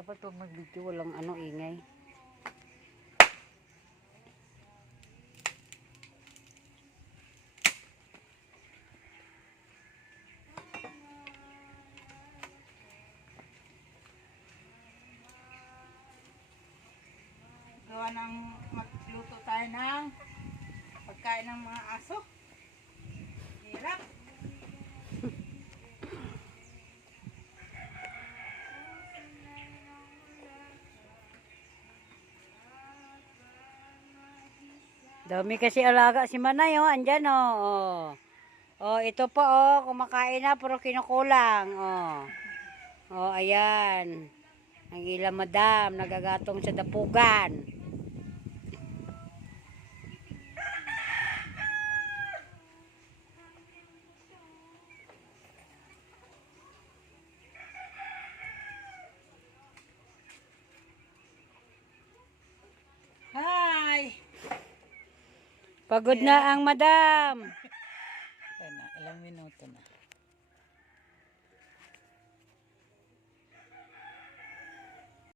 Dapat pag mag-video walang ano ingay. Gawa ng magluto tayo ng pagkain ng mga aso. Hirap. Dami kasi alaga si Manay, oh. Andyan, oh. Oh, oh ito pa, oh. Kumakain na, pero kinukulang, oh. Oh, ayan. Ang ilang madam, nagagatong sa dapugan. Hi! Pagod na ang madam. Ilang minuto na.